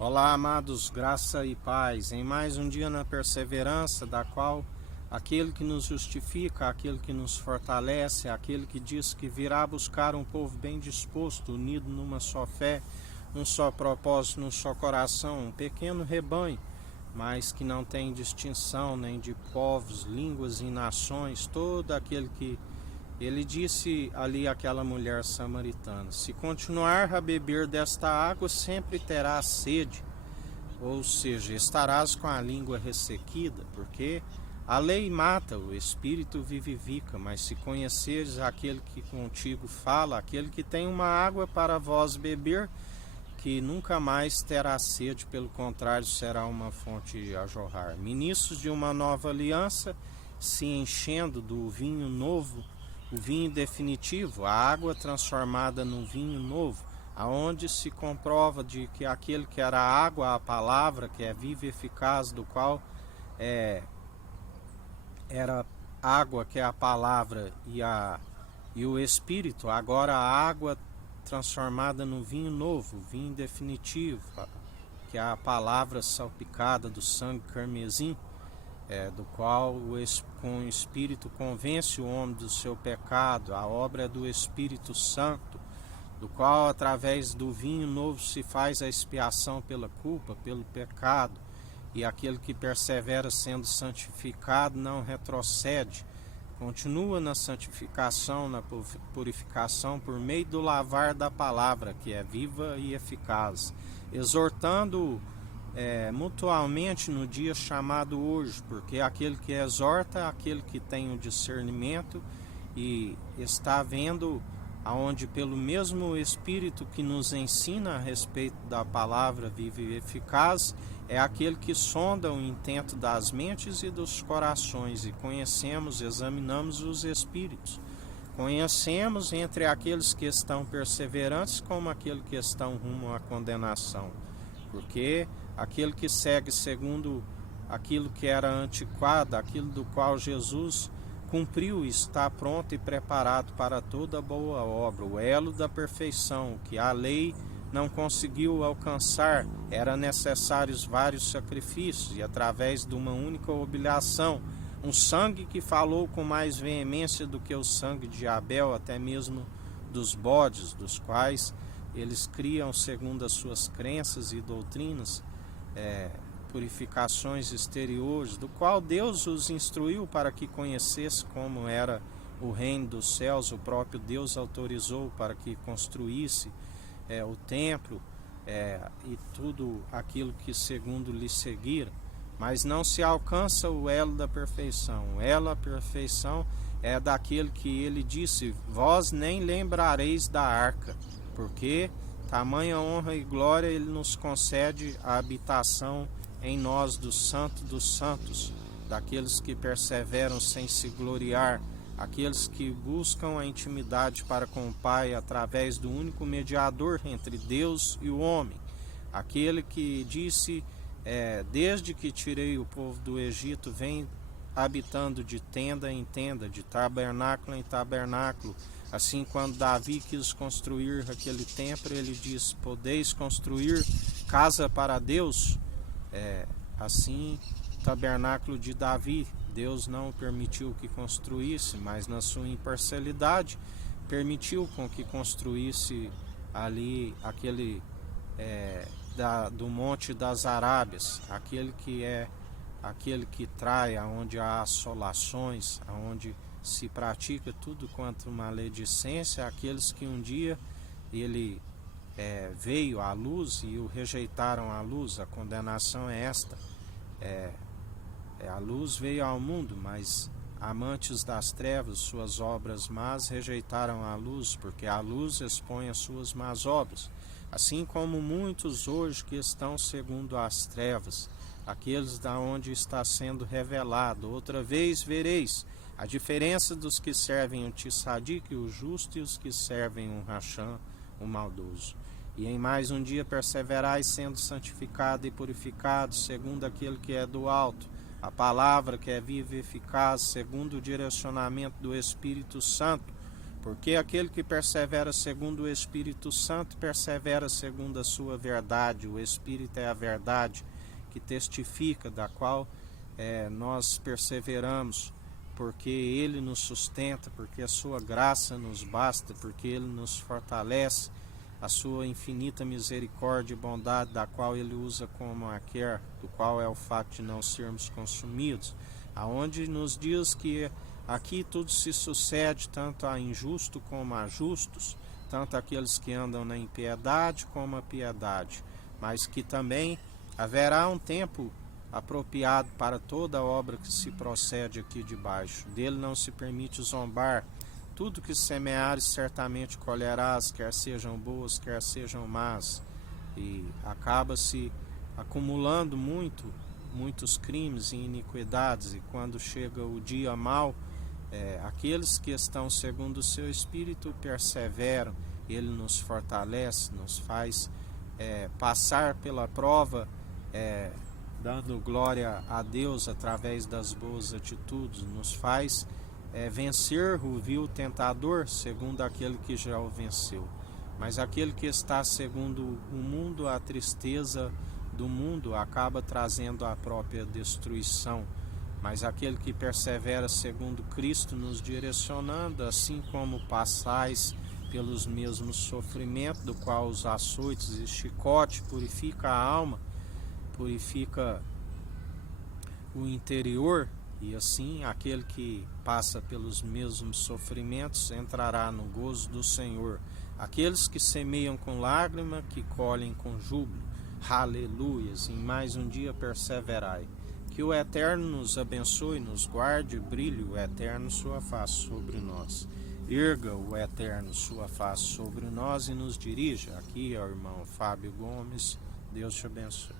Olá, amados, graça e paz, em mais um dia na perseverança, da qual aquele que nos justifica, aquele que nos fortalece, aquele que diz que virá buscar um povo bem disposto, unido numa só fé, num só propósito, num só coração, um pequeno rebanho, mas que não tem distinção nem de povos, línguas e nações, todo aquele que ele disse ali àquela mulher samaritana: se continuar a beber desta água, sempre terás sede, ou seja, estarás com a língua ressequida, porque a lei mata, o espírito vivifica, mas se conheceres aquele que contigo fala, aquele que tem uma água para vós beber, que nunca mais terá sede, pelo contrário, será uma fonte a jorrar. Ministros de uma nova aliança, se enchendo do vinho novo, o vinho definitivo, a água transformada no vinho novo, aonde se comprova de que aquele que era a água, a palavra, que é viva e eficaz, do qual era água, que é a palavra, e o Espírito, agora a água transformada no vinho novo, vinho definitivo, que é a palavra salpicada do sangue carmesim, do qual com o Espírito convence o homem do seu pecado. A obra é do Espírito Santo, do qual através do vinho novo se faz a expiação pela culpa, pelo pecado, e aquele que persevera sendo santificado não retrocede, continua na santificação, na purificação por meio do lavar da palavra, que é viva e eficaz, exortando mutualmente no dia chamado hoje, porque aquele que exorta é aquele que tem o discernimento e está vendo aonde pelo mesmo Espírito que nos ensina a respeito da palavra viva e eficaz, é aquele que sonda o intento das mentes e dos corações, e conhecemos, examinamos os Espíritos. Conhecemos entre aqueles que estão perseverantes como aqueles que estão rumo à condenação, porque aquele que segue segundo aquilo que era antiquado, aquilo do qual Jesus cumpriu, está pronto e preparado para toda boa obra, o elo da perfeição, que a lei não conseguiu alcançar. Era necessários vários sacrifícios, e através de uma única oblação, um sangue que falou com mais veemência do que o sangue de Abel, até mesmo dos bodes, dos quais eles criam, segundo as suas crenças e doutrinas, purificações exteriores, do qual Deus os instruiu para que conhecesse como era o reino dos céus. O próprio Deus autorizou para que construísse o templo e tudo aquilo que segundo lhe seguiram, mas não se alcança o elo da perfeição. O elo da perfeição é daquele que ele disse: vós nem lembrareis da arca, porque tamanha honra e glória ele nos concede a habitação em nós do Santo dos Santos, daqueles que perseveram sem se gloriar, aqueles que buscam a intimidade para com o Pai através do único mediador entre Deus e o homem, aquele que disse: desde que tirei o povo do Egito, vem habitando de tenda em tenda, de tabernáculo em tabernáculo. Assim, quando Davi quis construir aquele templo, ele diz: podeis construir casa para Deus? Assim, tabernáculo de Davi, Deus não permitiu que construísse, mas na sua imparcialidade permitiu com que construísse ali aquele do Monte das Arábias, aquele que trai, aonde há assolações, aonde se pratica tudo quanto maledicência, aqueles que um dia ele veio à luz e o rejeitaram à luz. A condenação é esta: a luz veio ao mundo, mas amantes das trevas, suas obras más, rejeitaram a luz, porque a luz expõe as suas más obras. Assim como muitos hoje que estão segundo as trevas, aqueles da onde está sendo revelado. Outra vez vereis a diferença dos que servem o Tissadique, o justo, e os que servem o Racham, o maldoso. E em mais um dia perseverais, sendo santificado e purificado, segundo aquele que é do alto, a palavra que é viva e eficaz, segundo o direcionamento do Espírito Santo, Porque aquele que persevera segundo o Espírito Santo, persevera segundo a sua verdade. O Espírito é a verdade que testifica, da qual nós perseveramos, porque Ele nos sustenta, porque a sua graça nos basta, porque Ele nos fortalece, a sua infinita misericórdia e bondade, da qual Ele usa como a quer, do qual é o fato de não sermos consumidos, aonde nos diz que aqui tudo se sucede, tanto a injusto como a justos, tanto aqueles que andam na impiedade como a piedade, mas que também haverá um tempo apropriado para toda obra que se procede aqui debaixo. Dele não se permite zombar. Tudo que semeares certamente colherás, quer sejam boas, quer sejam más. E acaba-se acumulando muitos crimes e iniquidades, e quando chega o dia mau, aqueles que estão segundo o seu Espírito perseveram. Ele nos fortalece, nos faz passar pela prova, dando glória a Deus através das boas atitudes, nos faz vencer o vil tentador, segundo aquele que já o venceu. Mas aquele que está segundo o mundo, a tristeza do mundo acaba trazendo a própria destruição. Mas aquele que persevera segundo Cristo, nos direcionando, assim como passais pelos mesmos sofrimentos, do qual os açoites e chicote purifica a alma, purifica o interior, e assim aquele que passa pelos mesmos sofrimentos entrará no gozo do Senhor. Aqueles que semeiam com lágrima, que colhem com júbilo. Aleluias! Em mais um dia perseverai. Que o Eterno nos abençoe, nos guarde, brilhe o Eterno sua face sobre nós. Erga o Eterno sua face sobre nós e nos dirija. Aqui é o irmão Fábio Gomes. Deus te abençoe.